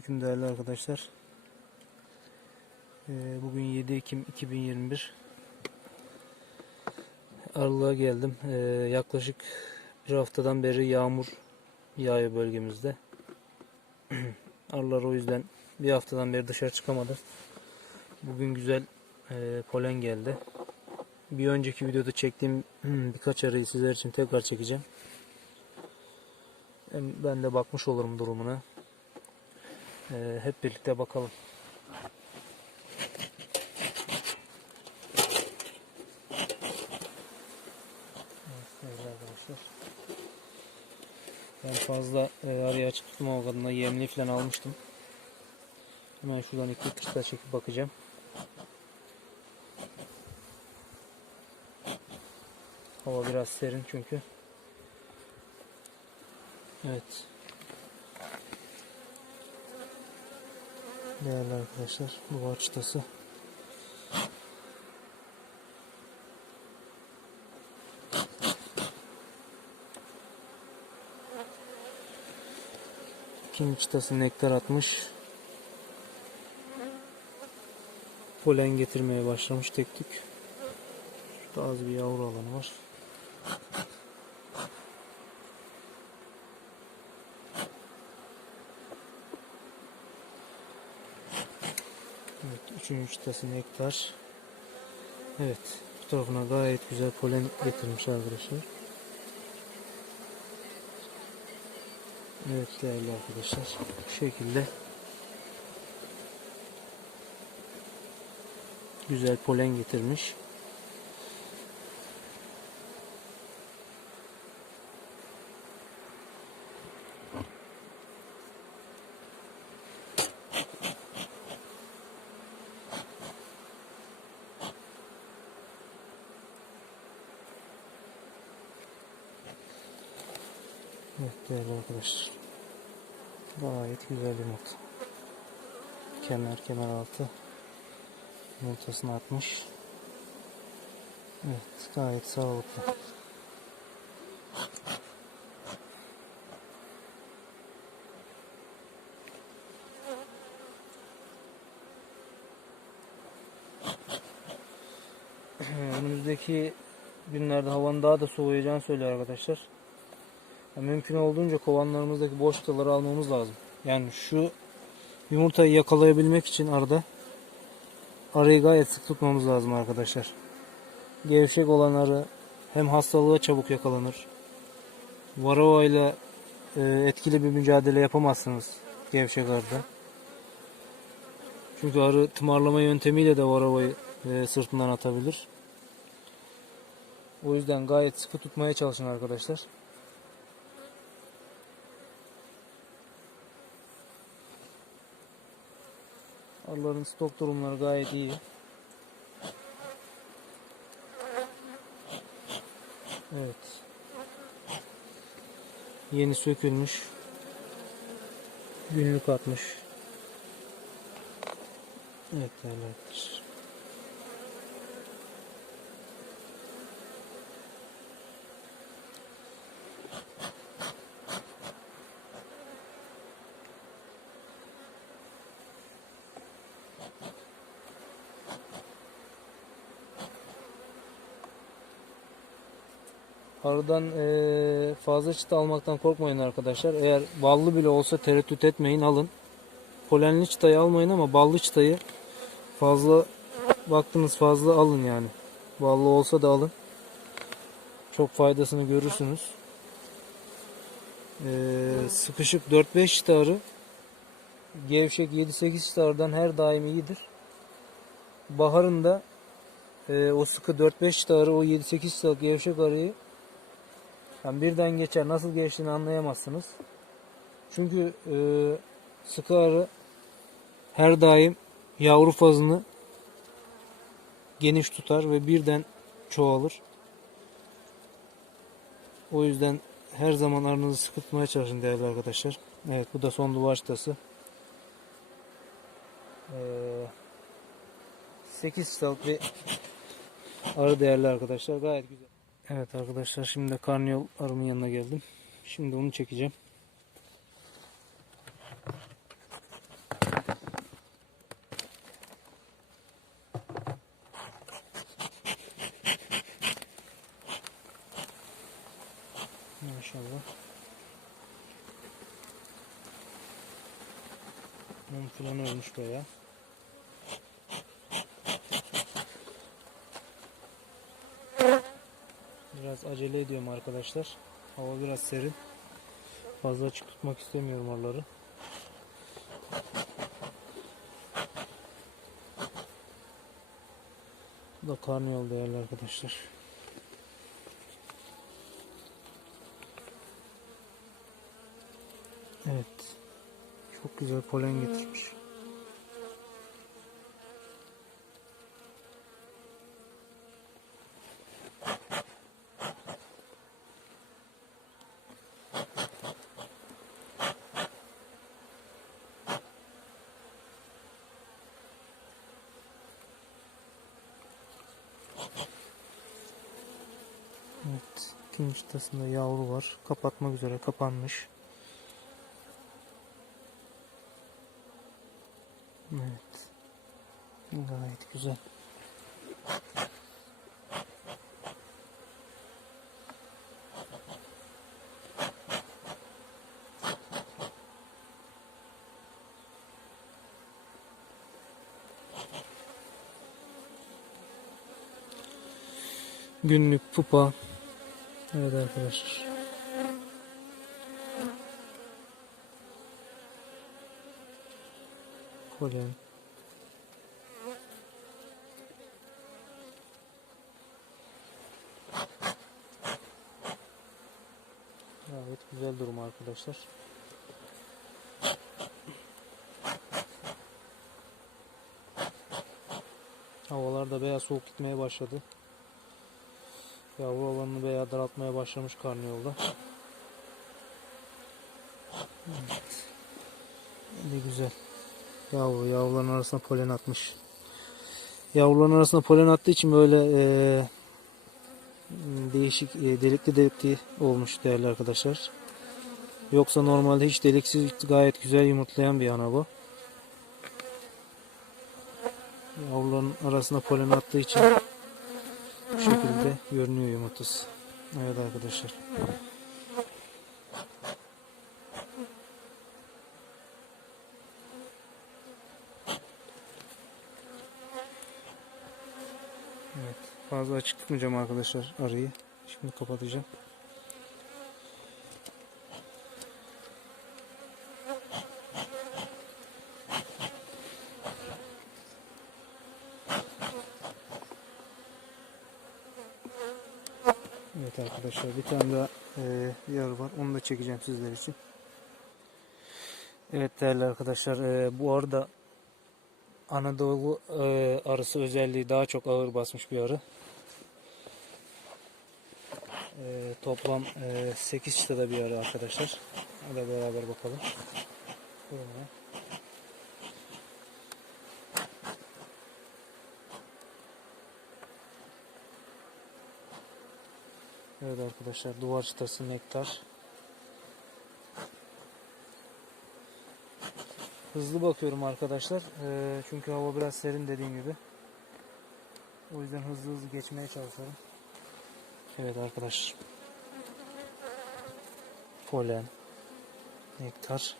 Selamünaleyküm değerli arkadaşlar. Ee, Bugün 7 Ekim 2021. Aralığa geldim. Ee, Yaklaşık bir haftadan beri yağmur yağıyor bölgemizde. Arılar o yüzden bir haftadan beri dışarı çıkamadı. Bugün güzel e, polen geldi. Bir önceki videoda çektiğim birkaç arıyı sizler için tekrar çekeceğim. Ben de bakmış olurum durumuna. Ee, hep birlikte bakalım. Ben fazla e, araya çıktım o kadına yemli falan almıştım. Hemen şuradan iki kısa çekip bakacağım. Hava biraz serin çünkü. Evet. Değerli arkadaşlar bu var çıtası. İkinci çıtası nektar atmış. Polen getirmeye başlamış tek tük. Az bir yavru alanı var. Evet, üçüncü çıtası nektar. Evet, bu tarafına gayet güzel polen getirmiş arkadaşlar. Evet değerli arkadaşlar, bu şekilde güzel polen getirmiş. Evet değerli arkadaşlar. Gayet güzel yumurta. Kemer kemer altı yumurtasını atmış. Evet gayet sağlıklı. Önümüzdeki günlerde havanın daha da soğuyacağını söylüyor arkadaşlar. Mümkün olduğunca kovanlarımızdaki boşlukları almamız lazım. Yani şu yumurtayı yakalayabilmek için arada arayı gayet sık tutmamız lazım arkadaşlar. Gevşek olan arı hem hastalığa çabuk yakalanır. Varroa ile e, etkili bir mücadele yapamazsınız gevşek arıda. Çünkü arı tımarlama yöntemiyle de varovayı e, sırtından atabilir. O yüzden gayet sıkı tutmaya çalışın arkadaşlar. Arıların stok durumları gayet iyi. Evet. Yeni sökülmüş. Günlük atmış. Evet değerli arkadaşlar. Arıdan eee, fazla çıta almaktan korkmayın arkadaşlar. Eğer ballı bile olsa tereddüt etmeyin alın. Polenli çıtayı almayın ama ballı çıtayı fazla baktınız fazla alın yani. Ballı olsa da alın. Çok faydasını görürsünüz. Eee, sıkışık 4-5 çıta arı gevşek 7-8 çıta arıdan her daim iyidir. Baharında eee, o sıkı 4-5 çıta arı o 7-8 çıta gevşek arıyı yani birden geçer nasıl geçtiğini anlayamazsınız. Çünkü e, sıkı arı her daim yavru fazını geniş tutar ve birden çoğalır. O yüzden her zaman arınızı sıkı tutmaya çalışın değerli arkadaşlar. Evet bu da son duvar çıtası. Ee, 8 çıtalık bir arı değerli arkadaşlar. Gayet güzel. Evet arkadaşlar şimdi de karniyol arımın yanına geldim. Şimdi onu çekeceğim. Maşallah. Mum falan olmuş bayağı. Biraz acele ediyorum arkadaşlar. Hava biraz serin. Fazla açık tutmak istemiyorum oraları. Bu da karnıyol değerli arkadaşlar. Evet. Çok güzel polen getirmiş. Evet. İkinci çıtasında yavru var. Kapatmak üzere kapanmış. Evet. Gayet güzel. Günlük pupa. Evet arkadaşlar. Polen. Gayet güzel durum arkadaşlar. Havalar da bayağı soğuk gitmeye başladı. Yavru alanını bayağı daraltmaya başlamış karnıyolda. Evet. Ne güzel. Yavru yavruların arasına polen atmış. Yavruların arasına polen attığı için böyle eee, değişik eee, delikli delikli olmuş değerli arkadaşlar. Yoksa normalde hiç deliksiz gayet güzel yumurtlayan bir ana bu. Yavruların arasına polen attığı için şekilde görünüyor yumurtası. Evet arkadaşlar. Evet. Fazla açık tutmayacağım arkadaşlar arayı. Şimdi kapatacağım. Evet arkadaşlar bir tane daha e, yer var. Onu da çekeceğim sizler için. Evet değerli arkadaşlar e, bu arada Anadolu e, arısı özelliği daha çok ağır basmış bir arı. E, toplam e, 8 çıtada bir arı arkadaşlar. Hadi beraber bakalım. Durumuna. Evet arkadaşlar duvar çıtası nektar. Hızlı bakıyorum arkadaşlar. Ee, çünkü hava biraz serin dediğim gibi. O yüzden hızlı hızlı geçmeye çalışıyorum. Evet arkadaşlar. Polen, nektar.